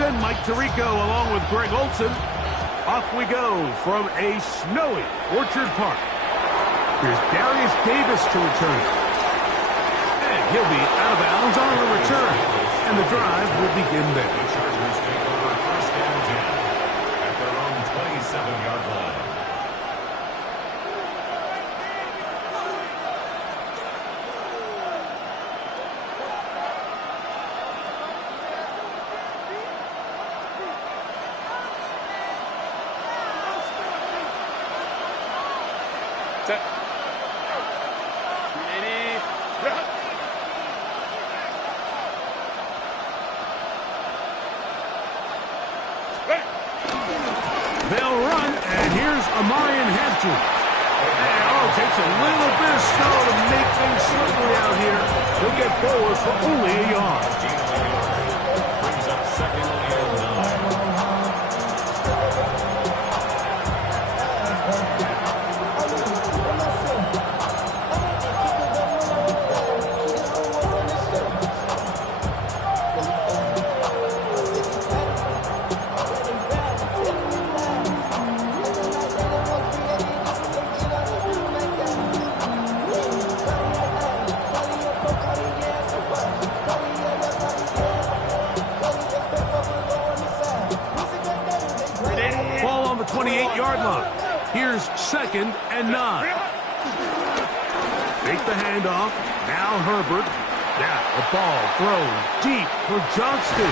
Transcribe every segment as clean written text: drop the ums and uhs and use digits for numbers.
and Mike Tirico along with Greg Olson. Off we go from a snowy Orchard Park. Here's Darius Davis to return. And he'll be out of bounds on the return. And the drive will begin there. The Chargers take over first and 10 at their own 27-yard line. They'll run, and here's Amarian Hampton. And, takes a little bit of snow to make things slippery out here. He'll get forward for only a yard. Brings up second and 9. Ball on the 28-yard line. Here's second and 9. Take the handoff. Now Herbert. Now the ball thrown deep for Johnston.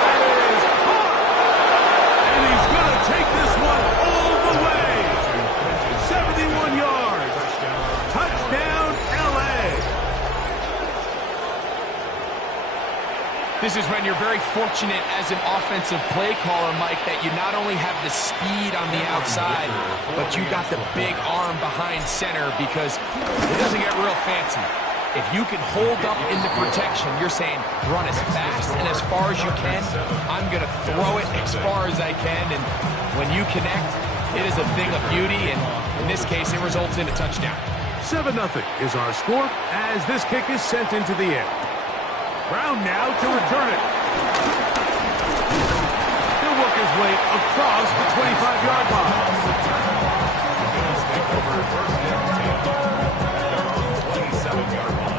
That is hard. And he's going to take this one all the way. 71 yards. Touchdown, L.A. This is when you're very fortunate as an offensive play caller, Mike, that you not only have the speed on the outside, but you got the big arm behind center because it doesn't get real fancy. If you can hold up in the protection, you're saying run as fast and as far as you can. I'm going to throw it as far as I can, and when you connect, it is a thing of beauty, and in this case, it results in a touchdown. 7-0 is our score as this kick is sent into the air. Brown now to return it. He'll work his way across the 25-yard line. Bills take over first and 10 at their own 27-yard line.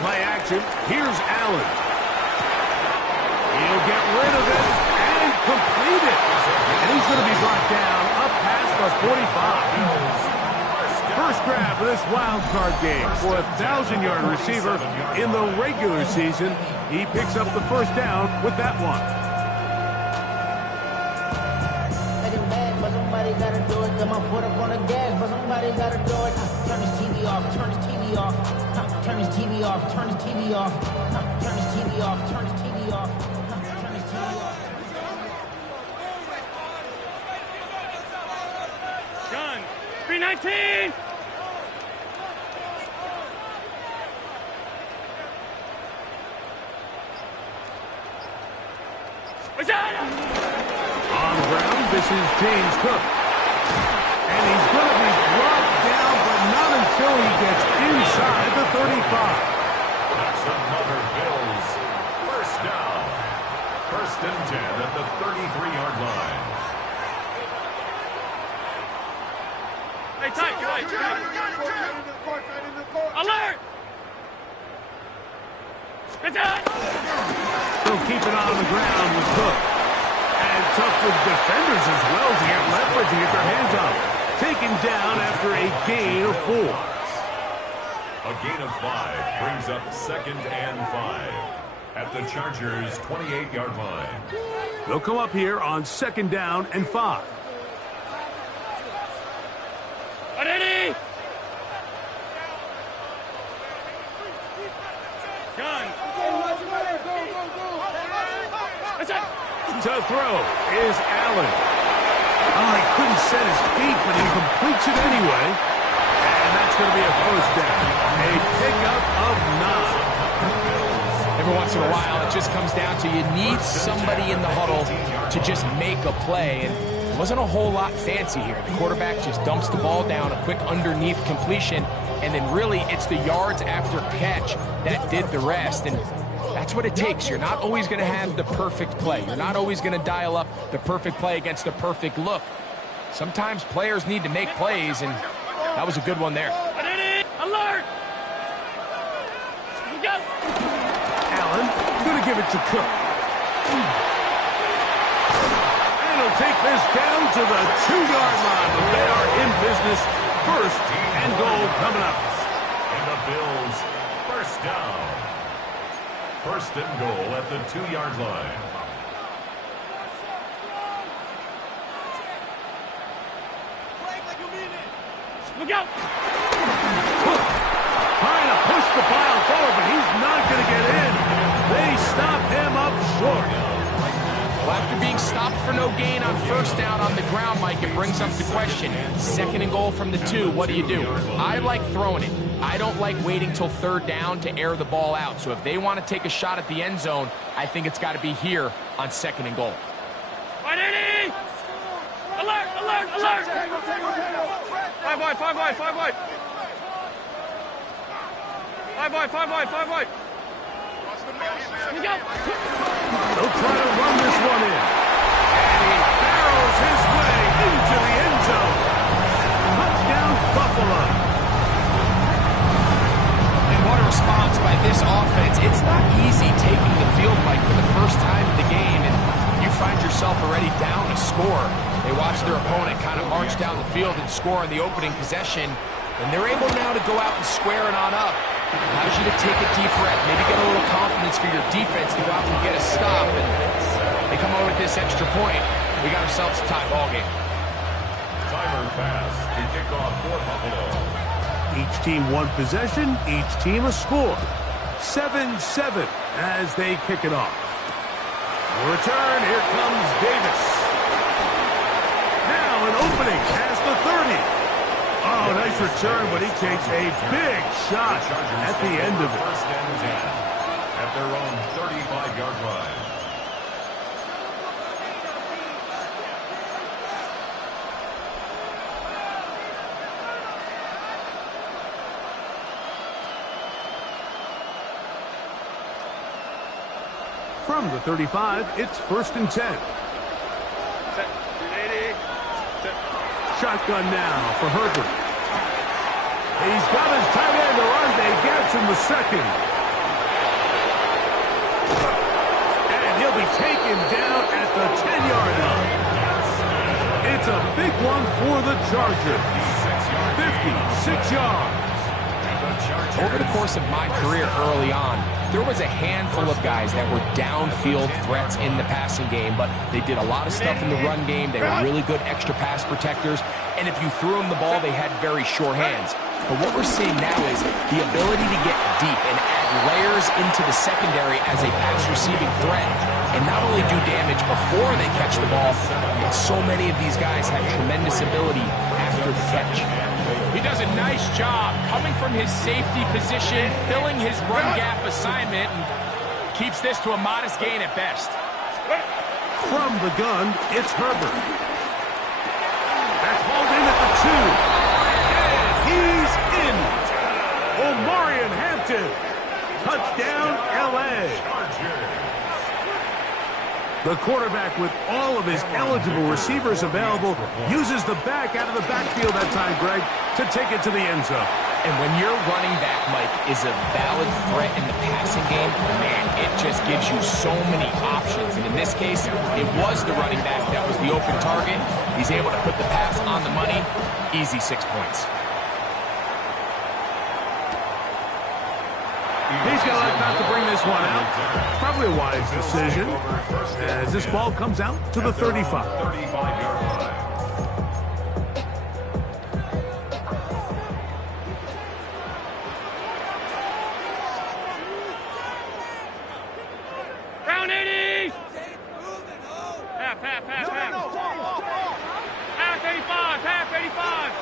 Play action. Here's Allen. He'll get rid of it and complete it. And he's going to be brought down up past the 45. First grab of this wild card game for a 1,000-yard receiver in the regular season. He picks up the first down with that one. But somebody gotta do it. Got my foot up on the gas, but somebody gotta do it. Turn his TV off, turn his TV off. Turn his TV off, turn his TV off. Turn his TV off, turn his TV off. Turn his TV off. Gun, 319! On the ground, this is James Cook. And he's going to be brought down, but not until he gets inside the 35. That's another Bills first down. First and 10 at the 33-yard line. Hey, tight. Alert! They'll keep it on the ground with Cook. And tough for defenders as well to get leverage and get their hands on it. Taken down after a gain of 4. A gain of 5 brings up second and 5 at the Chargers' 28-yard line. They'll come up here on second down and 5. Ready? Gun. To throw is Allen. Oh, he couldn't set his feet, but he completes it anyway. And that's going to be a first down. A pickup of 9. once in a while. It just comes down to you need somebody in the huddle to just make a play. And it wasn't a whole lot fancy here. The quarterback just dumps the ball down, a quick underneath completion, and then really it's the yards after catch that did the rest. And that's what it takes. You're not always going to have the perfect play. You're not always going to dial up the perfect play against the perfect look. Sometimes players need to make plays, and that was a good one there. Alert! Go! Allen going to give it to Cook. And he'll take this down to the 2-yard line. But they are in business. First and goal coming up. And the Bills first down. First and goal at the 2-yard line. Look out! Trying to push the pile forward, but he's not going to get in. They stop him up short. Well, after being stopped for no gain on first down on the ground, Mike, it brings up the question. Second and goal from the 2, what do you do? I like throwing it. I don't like waiting till third down to air the ball out. So if they want to take a shot at the end zone, I think it's got to be here on second and goal. Eddie! Alert! Alert! Alert! 5 wide, 5 wide, 5 wide. 5 wide, 5 wide, 5 wide. Here we go. They'll try to run this one in. And he barrels his way into the end zone. Touchdown, Buffalo. And what a response by this offense. It's not easy taking the field, Mike, for the first time in the game, and you find yourself already down a score. They watch their opponent kind of march down the field and score in the opening possession, and they're able now to go out and square it on up. Allows you to take a deep breath, maybe get a little confidence for your defense to go out and get a stop, and they come over with this extra point. We got ourselves a tie ball game. Timer pass to kick off for Buffalo. Each team one possession, each team a score. 7-7 as they kick it off. Return, here comes Davis. Now an opening past the 30. Oh, nice return, but he takes a big shot at the end of it. First and 10 at their own 35-yard line. From the 35, it's first and 10. Set. 380. Set. Shotgun now for Herbert. He's got his tight end Arande gets him the second. And he'll be taken down at the 10-yard line. It's a big one for the Chargers. 56 yards. Over the course of my career early on, there was a handful of guys that were downfield threats in the passing game, but they did a lot of stuff in the run game. They were really good extra pass protectors, and if you threw them the ball, they had very sure hands. But what we're seeing now is the ability to get deep and add layers into the secondary as a pass-receiving threat, and not only do damage before they catch the ball, but so many of these guys have tremendous ability after the catch. He does a nice job coming from his safety position, filling his run gap assignment, and keeps this to a modest gain at best. From the gun, it's Herbert. That's hauled in at the 2. And he's in. Omarion Hampton. Touchdown, L.A. The quarterback, with all of his eligible receivers available, uses the back out of the backfield that time, Greg, to take it to the end zone. And when your running back, Mike, is a valid threat in the passing game, man, it just gives you so many options. And in this case, it was the running back that was the open target. He's able to put the pass on the money. Easy 6 points. He's going to like not to bring this one out. Probably a wise decision as this ball comes out to the 35. 35-yard line. Round 80! Half. Half 85, half 85.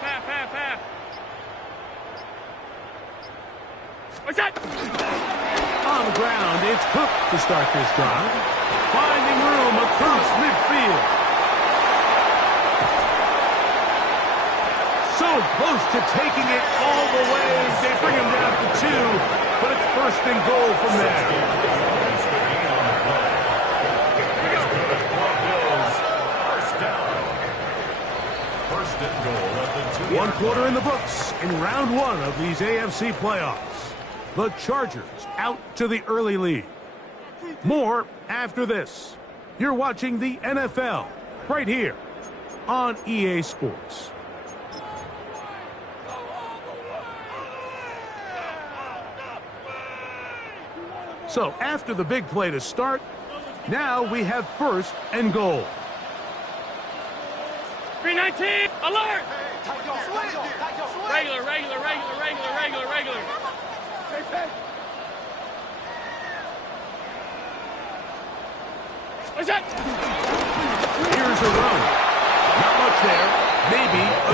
Half. What's that? On the ground, it's Cook to start this drive. Finding room across midfield. So close to taking it all the way. They bring him down to 2, but it's first and goal from there. First and goal at the 2. 1 quarter in the books in round 1 of these AFC playoffs. The Chargers out to the early lead. More after this. You're watching the NFL right here on EA Sports. So after the big play to start, now we have first and goal. 319, alert! Regular. What's that? Here's a run. Not much there. Maybe a